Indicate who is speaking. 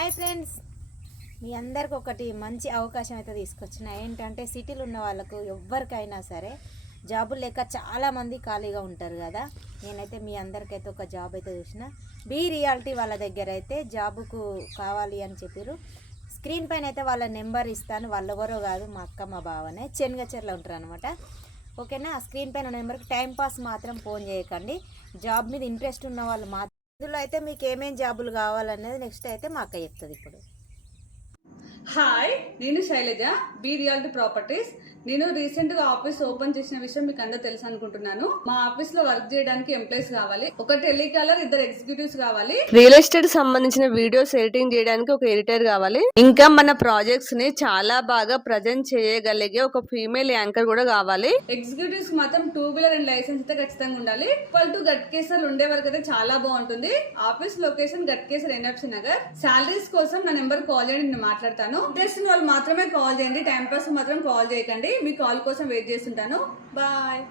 Speaker 1: Hi friends మీ అందరికి ఒకటి మంచి అవకాశం అయితే తీసుకొచ్చిన. ఏంటంటే సిటీలో ఉన్న వాళ్ళకు ఎవరికైనా సరే జాబులు లేక చాలామంది ఖాళీగా ఉంటారు కదా. నేనైతే మీ అందరికైతే ఒక జాబ్ అయితే చూసిన. బీ రియాలిటీ వాళ్ళ దగ్గర అయితే జాబుకు కావాలి అని చెప్పారు స్క్రీన్ పైన అయితే వాళ్ళ నెంబర్ ఇస్తాను. వాళ్ళు ఎవరో కాదు మా అక్క మా బావనే. చెన్గచెర్లో ఉంటారు అనమాట ఓకేనా? ఆ స్క్రీన్ పైన నెంబర్కి టైం పాస్ మాత్రం ఫోన్ చేయకండి. జాబ్ మీద ఇంట్రెస్ట్ ఉన్న వాళ్ళు మాత్రం ఇందులో అయితే మీకు ఏమేం జాబులు కావాలనేది నెక్స్ట్ అయితే మా అక్క చెప్తుంది ఇప్పుడు.
Speaker 2: నేను శైలజ బి రియాలిటీ ప్రాపర్టీస్ నేను రీసెంట్గా ఆఫీస్ ఓపెన్ చేసిన విషయం మీకు అందరూ తెలుసు అనుకుంటున్నాను. మా ఆఫీస్లో వర్క్ చేయడానికి ఎంప్లాయీస్ కావాలి. ఒక టెలికాలర్ ఇద్దరు ఎగ్జిక్యూటివ్స్ కావాలి.
Speaker 3: రియల్ ఎస్టేట్ సంబంధించిన వీడియోస్ ఎడిటింగ్ చేయడానికి ఒక ఎడిటర్ కావాలి. ఇంకా మన ప్రాజెక్ట్స్ని చాలా బాగా ప్రజెంట్ చేయగలిగే ఒక ఫీమేల్ యాంకర్ కూడా కావాలి.
Speaker 2: ఎగ్జిక్యూటివ్స్ మాత్రం టూ వీలర్ అండ్ లైసెన్స్ అయితే ఖచ్చితంగా ఉండాలి. ఈక్వల్ టు గట్కేసర్ ఉండే వరకు అయితే చాలా బాగుంటుంది. Office location Ghatkesar NFC Nagar. Salaries కోసం నా నెంబర్ కాల్ చేయండి నేను మాట్లాడతాను. ఇంట్రెస్ట్ వాళ్ళు మాత్రమే కాల్ చేయండి. టైం పాస్ మాత్రం కాల్ చేయకండి. మీ కాల్ కోసం వెయిట్ చేస్తుంటాను. బాయ్